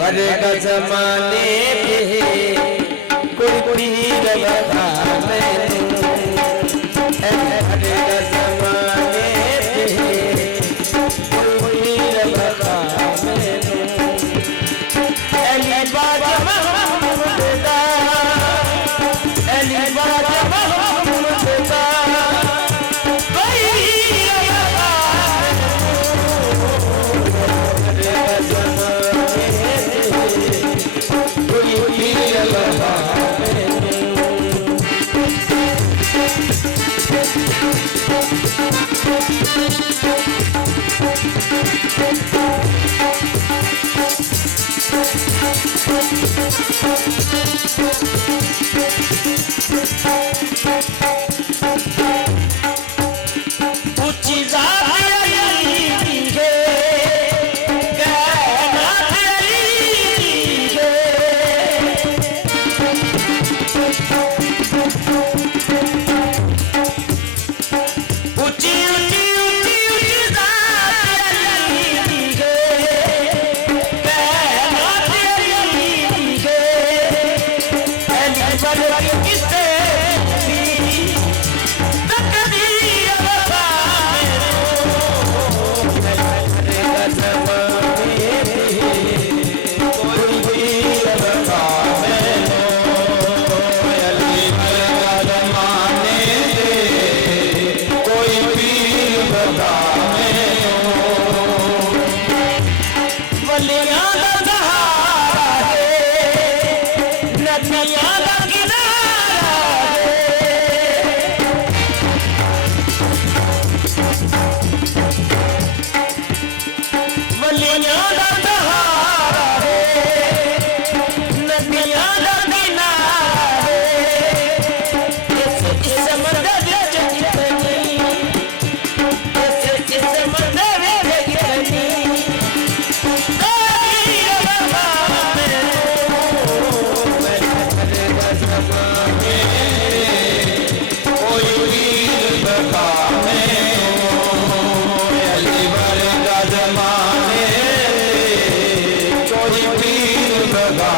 वर्ग जमाने पे कोई पीर बता मैं वर्ग जमाने पे कोई पीर बता मैं अली बाज महमूद दा अली बाज महमूद दा Bye.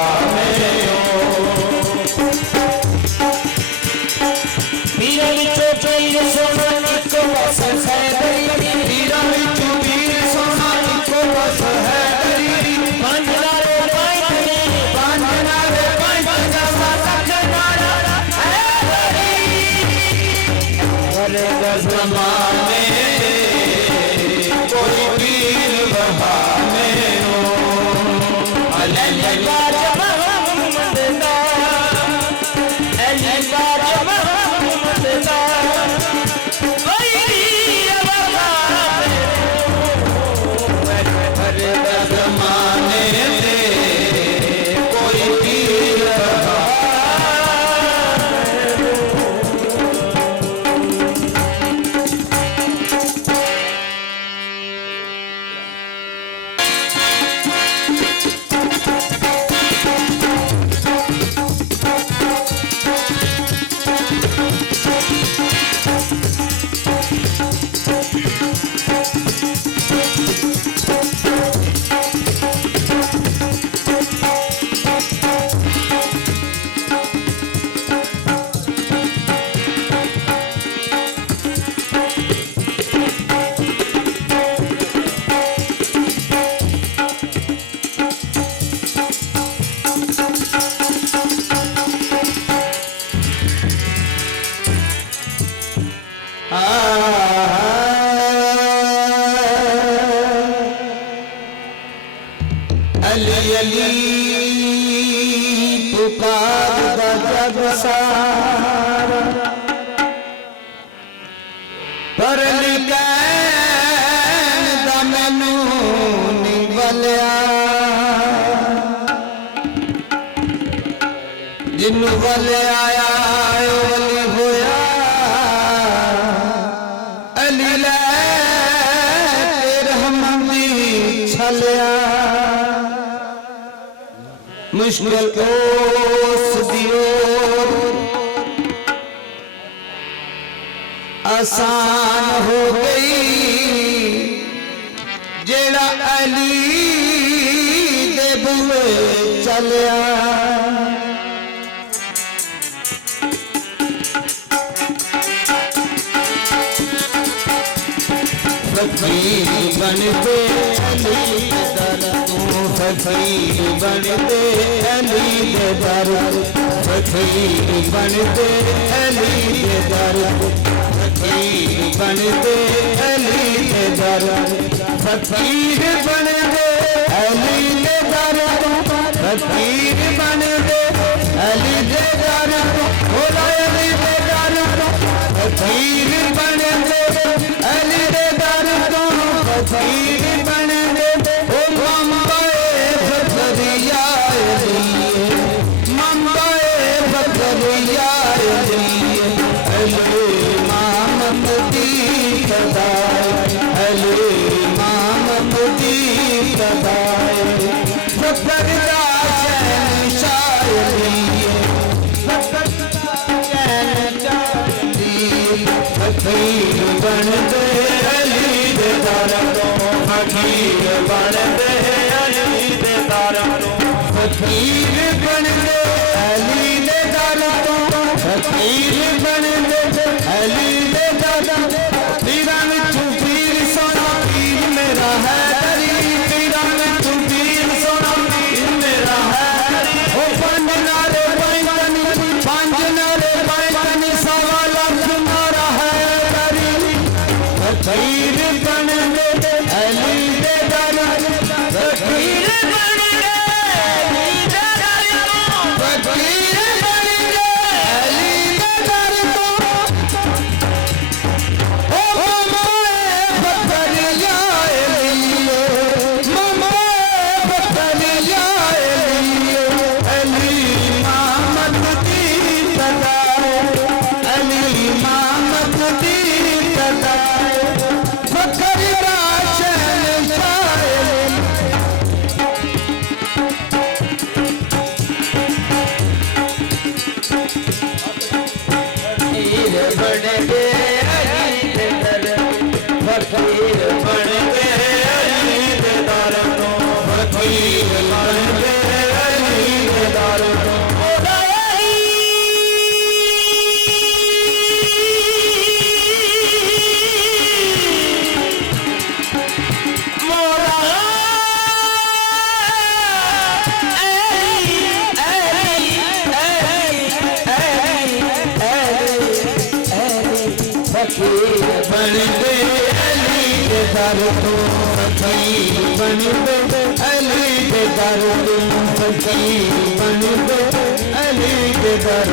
अली अली पुकारदा जग सारा पर लिखैन दा मैनू नहीं वलिया जिन्नू वले आया वली होया अली लै रहमती छलिया मुश्किल उस दियो आसान हो गई जेड़ा अली दे बुए चलिया फकीर बनते अली दर तू फकीर बनते अली दर फकीर बनते अली दर फकीर बनते अली दर फकीर बनते अली दर फकीर बनते अली दर भोला अली दर फकीर बनते अली दर फकीर बनते ओ मम्बाए फकरिया मम्बाए फकरिया अली मामदी कदाए अली मामदी कदाए फकरदा चैन शायरी फकरदा चैन शायरी फकीर बनते अली दे दर फकीर बनते अली दे दर फकीर बनते अली दे दर फकीर बनते अली दे दर पीरा मिठू पीर सोना पीर मेरा है पीरा मिठू पीर सोना पीर मेरा है ओ पंज नारे पैंतनी सवा लख मारा है फकीर बनते अली दे दर फकीर बनते फकीर बनते अली दे दर ओ ममाए फकरिया ममाए फकरिया अली मामद दी सदाए अली मामद दी सदाए फकरिया चैन शायरी फकीर बनते अली दे दर फकीर बनते अली दे दर फकीर बनते अली दे दर फकीर बनते अली के दर तो फकीर बनते अली के दर तो फकीर बनते अली के दर